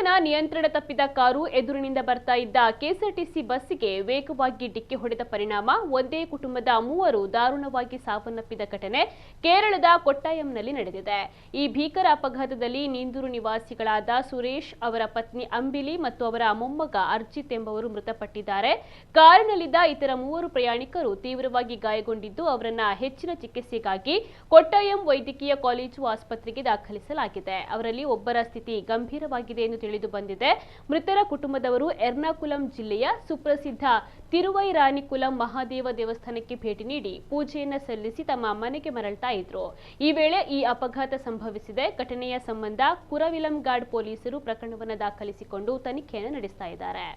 ಚಾಲಕನ ನಿಯಂತ್ರಣ ತಪ್ಪಿದ ಕಾರು ಎದುರಿನಿಂದ ಬರ್ತಾ ಇದ್ದ ಕೆಎಸ್ಆರ್ಟಿಸಿ ಬಸ್ಸಿಗೆ ವೇಗವಾಗಿ ಡಿಕ್ಕಿ ಹೊಡೆದ ಪರಿಣಾಮ ಒಂದೇ ಕುಟುಂಬದ ಮೂವರು ದಾರುಣವಾಗಿ ಸಾವನ್ನಪ್ಪಿದ ಘಟನೆ ಕೇರಳದ ಕೊಟ್ಟಾಯಂನಲ್ಲಿ ನಡೆದಿದೆ. ಈ ಭೀಕರ ಅಪಘಾತದಲ್ಲಿ ನಿಂದೂರು ನಿವಾಸಿಗಳಾದ ಸುರೇಶ್, ಅವರ ಪತ್ನಿ ಅಂಬಿಲಿ ಮತ್ತು ಅವರ ಮೊಮ್ಮಗ ಅರ್ಜಿತ್ ಎಂಬುವರು ಮೃತಪಟ್ಟಿದ್ದಾರೆ. ಕಾರಿನಲ್ಲಿದ್ದ ಇತರ ಮೂವರು ಪ್ರಯಾಣಿಕರು ತೀವ್ರವಾಗಿ ಗಾಯಗೊಂಡಿದ್ದು ಅವರನ್ನ ಹೆಚ್ಚಿನ ಚಿಕಿತ್ಸೆಗಾಗಿ ಕೊಟ್ಟಾಯಂ ವೈದ್ಯಕೀಯ ಕಾಲೇಜು ಆಸ್ಪತ್ರೆಗೆ ದಾಖಲಿಸಲಾಗಿದೆ. ಅವರಲ್ಲಿ ಒಬ್ಬರ ಸ್ಥಿತಿ ಗಂಭೀರವಾಗಿದೆ ಎಂದು ತಿಳಿದು ಬಂದಿದೆ. ಮೃತರ ಕುಟುಂಬದವರು ಎರ್ನಾಕುಲಂ ಜಿಲ್ಲೆಯ ಸುಪ್ರಸಿದ್ಧ ತಿರುವೈರಾನಿಕುಲಂ ಮಹಾದೇವ ದೇವಸ್ಥಾನಕ್ಕೆ ಭೇಟಿ ನೀಡಿ ಪೂಜೆಯನ್ನ ಸಲ್ಲಿಸಿ ತಮ್ಮ ಮನೆಗೆ ಮರಳ್ತಾ ಇದ್ರು. ಈ ವೇಳೆ ಈ ಅಪಘಾತ ಸಂಭವಿಸಿದೆ. ಘಟನೆಯ ಸಂಬಂಧ ಕುರವಿಲಂಗಾಡ್ ಪೊಲೀಸರು ಪ್ರಕರಣವನ್ನು ದಾಖಲಿಸಿಕೊಂಡು ತನಿಖೆಯನ್ನು ನಡೆಸ್ತಾ ಇದ್ದಾರೆ.